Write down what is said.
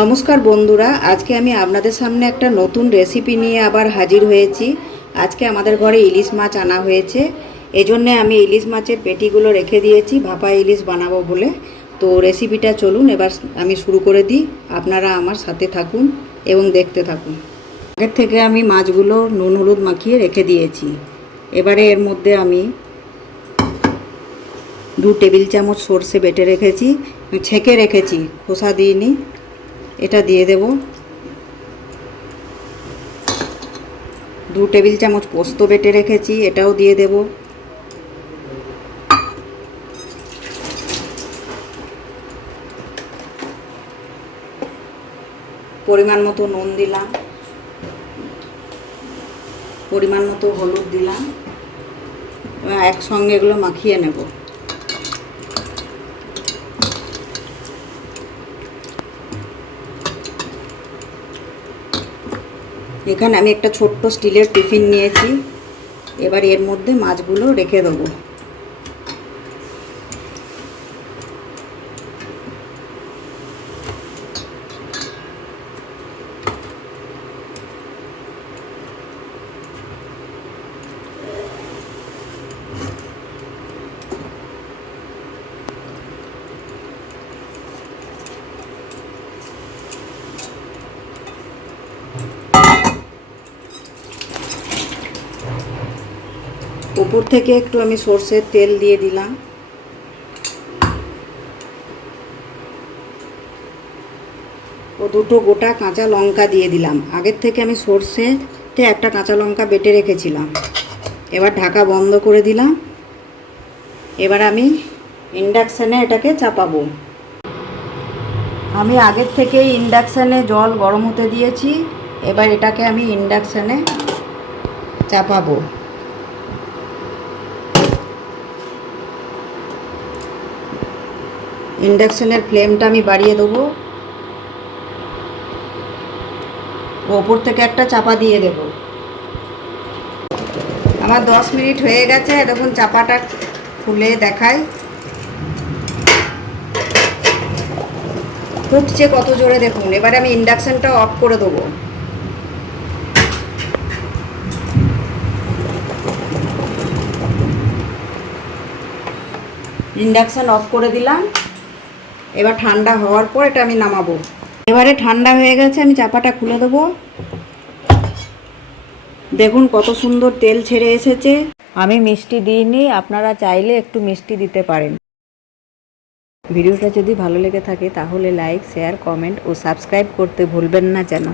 নমস্কার বন্ধুরা, আজকে আমি আপনাদের সামনে একটা নতুন রেসিপি নিয়ে আবার হাজির হয়েছি। আজকে আমাদের ঘরে ইলিশ মাছ আনা হয়েছে, এজন্য আমি ইলিশ মাছের পেটিগুলো রেখে দিয়েছি ভাপা ইলিশ বানাবো বলে। তো রেসিপিটা চলুন এবার আমি শুরু করে দিই, আপনারা আমার সাথে থাকুন এবং দেখতে থাকুন। আগের থেকে আমি মাছগুলো নুন হলুদ মাখিয়ে রেখে দিয়েছি। এবারে এর মধ্যে আমি 2 টেবিল চামচ সর্ষে বেটে রেখেছি, ছেঁকে রেখেছি, খোসা দিইনি, এটা দিয়ে দেব। 2 টেবিল চামচ পোস্ত বেটে রেখেছি, এটাও দিয়ে দেব। পরিমাণ মতো নুন দিলাম, পরিমাণ মতো হলুদ দিলাম, একসঙ্গে এগুলো মাখিয়ে নেব। এখানে আমি একটা ছোট্ট স্টিলের টিফিন নিয়েছি, এবার এর মধ্যে মাছগুলো রেখে দেবো। উপর থেকে একটু আমি সর্ষের তেল দিয়ে দিলাম। ও 2টো গোটা কাঁচা লঙ্কা দিয়ে দিলাম। আগের থেকে আমি সর্ষেতে একটা কাঁচা লঙ্কা বেটে রেখেছিলাম। এবার ঢাকা বন্ধ করে দিলাম। এবার আমি ইন্ডাকশানে এটাকে চাপাবো। আমি আগের থেকেই ইন্ডাকশানে জল গরম হতে দিয়েছি। এবার এটাকে আমি ইন্ডাকশানে চাপাবো। ইন্ডাকশানের ফ্লেমটা আমি বাড়িয়ে দেবো। ওপর থেকে একটা চাপা দিয়ে দেব। আমার 10 মিনিট হয়ে গেছে, দেখুন চাপাটা খুলে দেখাই, ফুটছে কত জোরে দেখুন। এবারে আমি ইন্ডাকশানটা অফ করে দেবো। ইন্ডাকশান অফ করে দিলাম। এবার ঠান্ডা হওয়ার পর এটা আমি নামাবো। এবারে ঠান্ডা হয়ে গেছে, আমি চাপাটা খুলে দেবো। দেখুন কত সুন্দর তেল ছেড়ে এসেছে। আমি মিষ্টি দিইনি, আপনারা চাইলে একটু মিষ্টি দিতে পারেন। ভিডিওটা যদি ভালো লেগে থাকে তাহলে লাইক, শেয়ার, কমেন্ট ও সাবস্ক্রাইব করতে ভুলবেন না যেন।